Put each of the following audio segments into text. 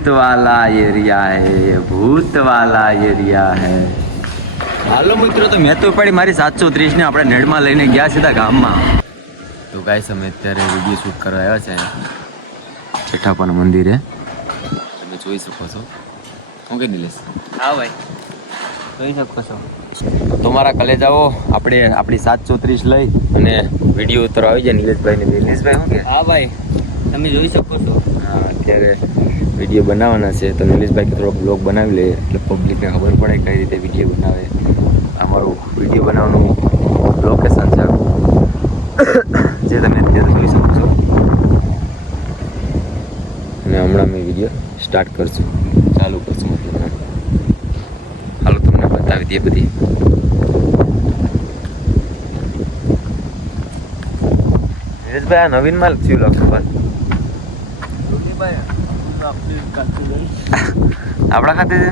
भूत वाला एरिया है, ये भूत वाला एरिया है। હાલો મિત્રો, તો મેં તો પડી મારી 730 ને આપણે નેડમાં લઈને ગયા સીધા ગામમાં. તો ગાઈસ અમે અત્યારે વિડીયો શૂટ કરવા આવ્યા છે છઠ્ઠાપાના મંદિરે. તમે જોઈ શકો છો. હું કે નિલેશ? હા ભાઈ, જોઈ શકો છો. તો મારા કલેજાઓ આપણે આપણી 730 લઈ અને વિડીયો ઉતરવા આવી જાય નિલેશભાઈ ને. નિલેશભાઈ શું કે? હા ભાઈ, તમે જોઈ શકો છો. હા, અત્યારે વિડીયો બનાવવાના છે તો નિલેશભાઈ થોડોક બ્લોગ બનાવી લે એટલે પબ્લિકને ખબર પડે કઈ રીતે વિડીયો બનાવે. અમારું વિડીયો બનાવવાનું લોકેશન છે જે તમે અત્યારે જોઈ શકો છો. અને હમણાં મેં વિડીયો સ્ટાર્ટ કરશું, ચાલુ કરશું મતલબ. હાલો તમને બતાવી દઈએ બધી. નિલેશભાઈ આ નવીન માલ થયું લખવા આપણા ખાતે છે.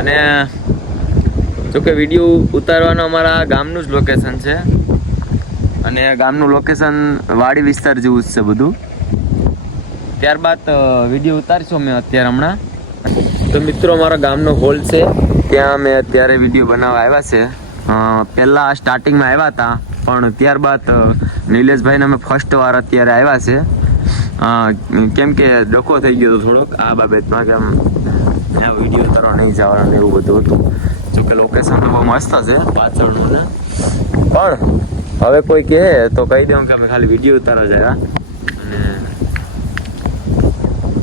અને જોકે વિડીયો ઉતારવાનો અમારા ગામનું જ લોકેશન છે અને ગામનું લોકેશન વાડી વિસ્તાર જેવું જ છે બધું. ત્યારબાદ વિડીયો ઉતારશું અમે અત્યારે હમણાં. તો મિત્રો અમારા ગામનો હોલ છે, ત્યાં અમે અત્યારે વિડીયો બનાવવા આવ્યા છે. પહેલાં સ્ટાર્ટિંગમાં આવ્યા હતા પણ ત્યારબાદ નિલેશભાઈને અમે ફર્સ્ટ વાર અત્યારે આવ્યા છે. કેમ કે ડખો થઈ ગયો હતો થોડોક આ બાબતમાં કે આમ વિડીયો ઉતારવા નહીં જવાનું એવું બધું હતું. જોકે લોકેશન તો બહુ મસ્ત છે પાછળનું ને, પણ હવે કોઈ કહે તો કહી દઉં કે અમે ખાલી વિડીયો ઉતારવા જાય. અને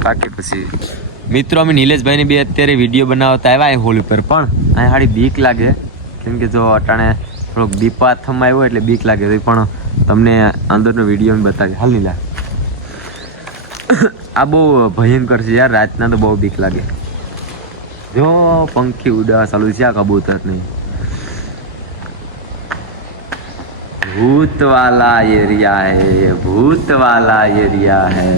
બાકી પછી મિત્રો અમે નિલેશભાઈને બી અત્યારે વિડીયો બનાવતા આવ્યા એ હોલ ઉપર, પણ અહીં હાડી બીક લાગે કેમ કે જો અટાણે થોડોક દીપ હાથમાં આવ્યો એટલે બીક લાગે. પણ તમને અંદરનો વિડીયો બતાવી. હાલ નીલા આ બહુ ભયંકર છે યાર, રાતના તો બહુ બીક લાગે. જો પંખી ઉડાવા ચાલુ છે આ કબૂતર નહીં. भूत वाला एरिया है, ये भूत वाला एरिया है.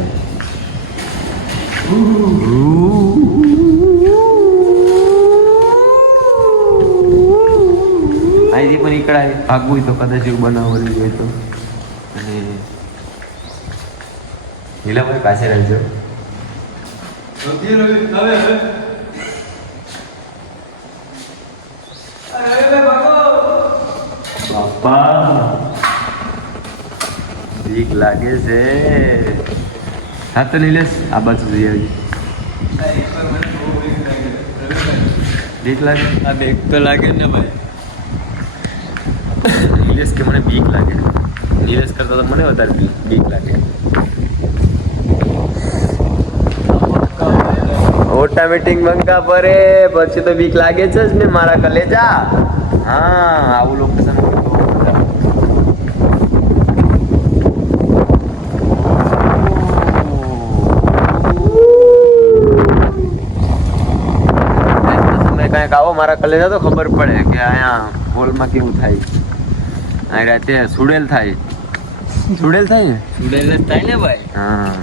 અહીંથી પણ નીકળાય ભાગવું તો કદાચ એવું બનાવવાનું હોય તો. અને નીલાભાઈ પાસે રહેજો. બાપા બીક લાગે છે. હા તો નિલેશ આ બાજુ જઈ આવી. બીક લાગે? આ બેગ તો લાગે ને ભાઈ. નિલેશ કે મને બીક લાગે. નિલેશ કરતા તો મને વધારે બીક લાગે. ઓટોમેટિક બંકા પરે પછી તો બીક લાગે છે જ ને મારા કલેજા. હા, આવું લોકેશન કંઈક આવો મારા કલેજા તો ખબર પડે કે અહીંયા હોલમાં કેવું થાય. અહીં રાતે સુડેલ થાય. સુડેલ થાય ને? સુડેલ જ થાય ને ભાઈ. હા,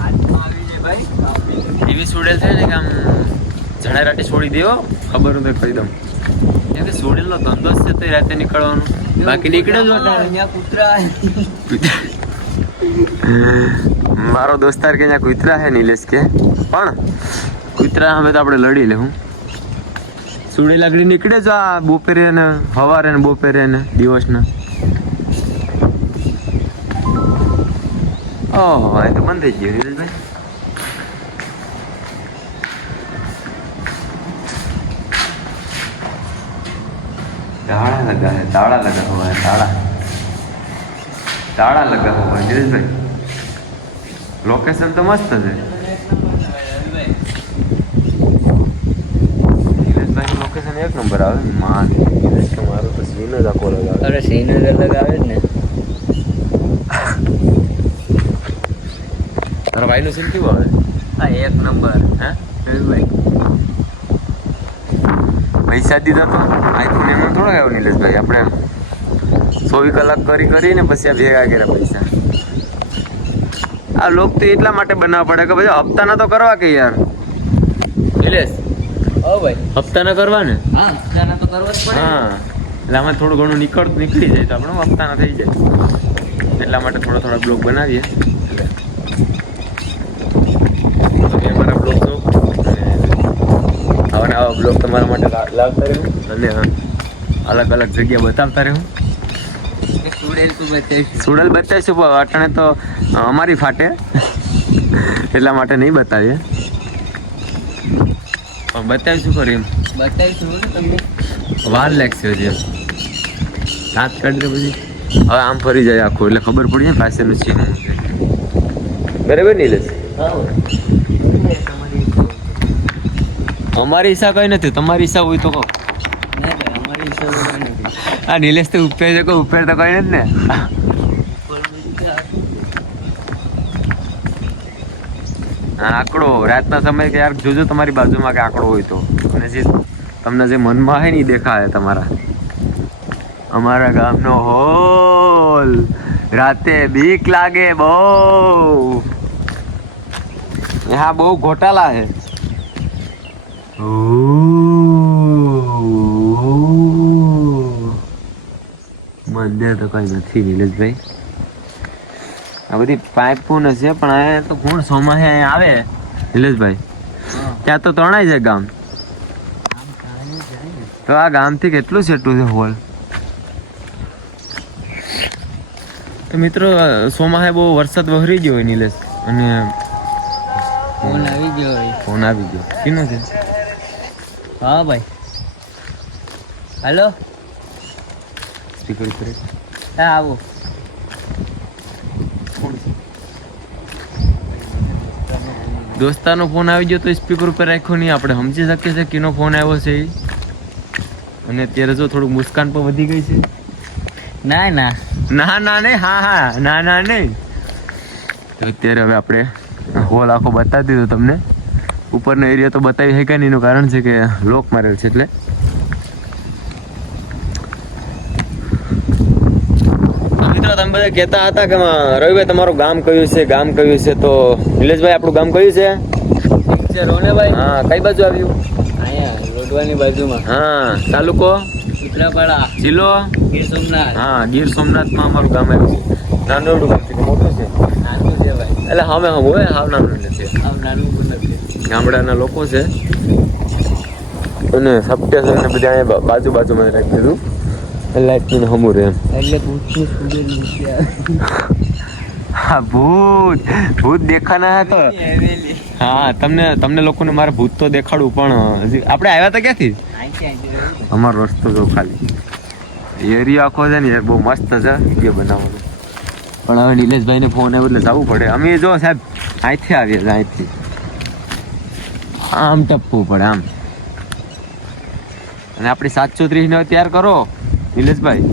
હાથમાં આવી જાય ભાઈ. એવી સુડેલ થાય ને કે આમ જણા રાતે છોડી દેવો. ખબર હું તો કહી દઉં કેમ કે સુડેલનો ધંધો જ છે તો રાતે નીકળવાનું, બાકી નીકળે જ અહીંયા કૂતરા. મારો દોસ્તાર કે અહીંયા કૂતરા હે નિલેશ કે, પણ કૂતરા હવે તો આપણે લડી લે. હું સુડી લાકડી નીકળે જ આ બપોરે ને સવારે ને બપોરે ને દિવસના. ઓહો, એ તો બંધ થઈ ગયું નિલેશભાઈ. ताला लगा है, ताला लगा हुआ है, ताला लगा हुआ है नीरज भाई. लोकेशन तो मस्त है. नीरज भाई लोकेशन एक नंबर આવે. માં नीरज કે મારો તો સીન જ આખો લગાવે. અરે સીન જ લગાવે જ ને. તારા ભાઈનું સીન કેવું આવે? હા, એક નંબર. હે ભાઈ પૈસા દીધા તો આઈફોન એમાં થોડા આવ્યો નિલેશભાઈ. આપણે 24 કલાક કરીને પછી આ ભેગા કર્યા પૈસા. આ લોક તો એટલા માટે બનાવવા પડે કે ભાઈ હપ્તાના તો કરવા કે યાર નિલેશ. હા ભાઈ, હપ્તાના કરવા ને. હા, હપ્તાના તો કરવા જ પડે. હા, એટલે આમાં થોડું ઘણું નીકળી જાય તો આપણે હપ્તાના થઈ જાય. એટલા માટે થોડા બ્લોગ બનાવીએ. તમે અમારા બ્લોગ જો અને આવા ને આવા બ્લોગ તમારા માટે લાવતા રહું અને અલગ અલગ જગ્યા બતાવતા રહું. સુડેલ બતાવીશું પણ અટાણે તો અમારી ફાટે એટલા માટે નહીં બતાવીએ પણ બતાવીશું ખરી એમ વાર લાગશે હજી એમ દાંત કાઢી દે પછી હવે આમ ફરી જાય આખું એટલે ખબર પડી જાય પાસેનું છે બરાબર નીલેશ. અમારી હિસાબ કઈ નથી તમારી હિસાબ હોય તો કહો. હા નીલેશ તો ઉપર છે કોઈ ઉપર તો કઈ નથી ને. આંકડો રાતના સમય કે યાર જોજો તમારી બાજુમાં કે આંકડો હોય તો અને જે તમને જે મનમાં હોય ને એ દેખાય તમારા. અમારા ગામનો હોલ રાતે બીક લાગે બહુ. હા બહુ ઘોટાલા હે. મંદિર તો કઈ નથી નીલેશભાઈ. આ બધી પાઇપો છે પણ આ તો કોણ સોમાહે અહીંયા આવે નીલેશભાઈ ત્યાં તો તણાઈ જાય ગામ. તો આ ગામથી કેટલું સેટું છે હોલ. તો મિત્રો સોમાહે બહુ વરસાદ વહરી ગયો હોય નીલેશ અને ફોન આવી ગયો. કીનો છે? હા ભાઈ. હેલો. સ્પીકર કરે. હા આવો. દોસ્તાનો ફોન આવી ગયો તો સ્પીકર ઉપર રાખ્યો નહીં. આપણે સમજી શકીએ છીએ કીનો ફોન આવ્યો છે એ. અને અત્યારે જો થોડુંક મુસ્કાન પણ વધી ગઈ છે. ના ના નહીં હા ના નહીં. તો અત્યારે હવે આપણે હોલ આખો બતાવી દીધો તમને. ઉપરનો એરિયા તો બતાવી શકાય નહીં એનું કારણ છે કે લોક મારેલ છે એટલે. મિત્રો તમે બધા કહેતા હતા કે રવિભાઈ તમારું ગામ કયું છે તો નિલેશભાઈ આપણું ગામ કયું છે? રોનેભાઈ. હા કઈ બાજુ આવ્યું? અહીંયા લોડવાની બાજુમાં. હા તાલુકો ઉત્તરાપાડા, જિલ્લો ગીર સોમનાથ. હા ગીર સોમનાથમાં અમારું ગામ આવ્યું છે. નાનું એવડું ગામ છે કે મોટું છે? નાનું છે ભાઈ. એટલે હવે હોય હાવ નાનું નથી. આમ નાનું પણ નથી. ગામડાના લોકો છે અને સપ્ટેસ ને બધા અહીંયા બાજુમાં રાખી દીધું લાઈટ હમું રહે એમ. એટલે ભૂતની સુગંધ નથી આવે. હા ભૂત દેખાના હે તો હા તમને લોકોને મારે ભૂત તો દેખાડવું પણ હજી આપણે આવ્યા હતા ક્યાંથી? અમારો રસ્તો જો ખાલી એરિયા આખો છે ને યાર બહુ મસ્ત છે વિડીયો બનાવવાનો. પણ હવે નિલેશભાઈને ફોન આવ્યો એટલે જવું પડે. અમે જો સાહેબ અહીંથી આવીએ અહીંથી આમ ટપવું પડે આમ. અને આપણી 730 ને તૈયાર કરો નિલેશભાઈ.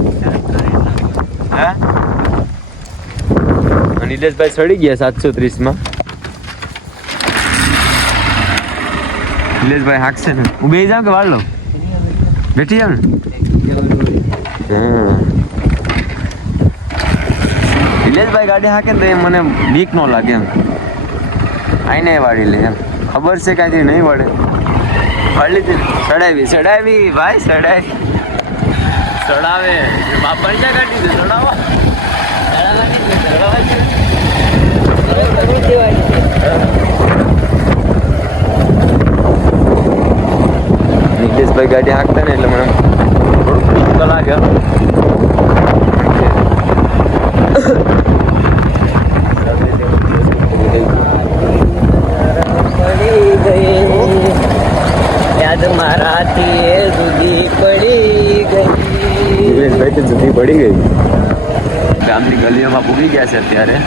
હે નિલેશભાઈ ચડી ગયા 730 માં. નિલેશભાઈ હાકશે ને હું બે જાઉં કે વાળ લો બેઠી જાવ ને. નિલેશભાઈ ગાડી હાકે ને મને બીક ન લાગે એમ. આઈને વાળી લે એમ ખબર છે કાંઈ નહીં વળે. વાળી ચડાવી ભાઈ ચડાવે બાપા ક્યાં કાઢી દે ચડાવો. નિલેશભાઈ ગાડી હાંકતા ને એટલે મને થોડુંક બીક તો લાગે. યાદ મારાથી જુદી પડી ગઈ. નિલેશભાઈ તો જુદી પડી ગઈ. ગામની ગલીઓમાં પૂગી ગયા છે અત્યારે.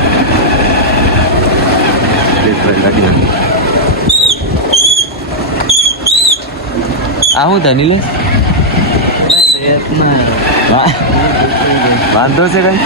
આ શું થાય નિલેશ? વાંધો છે કઈ?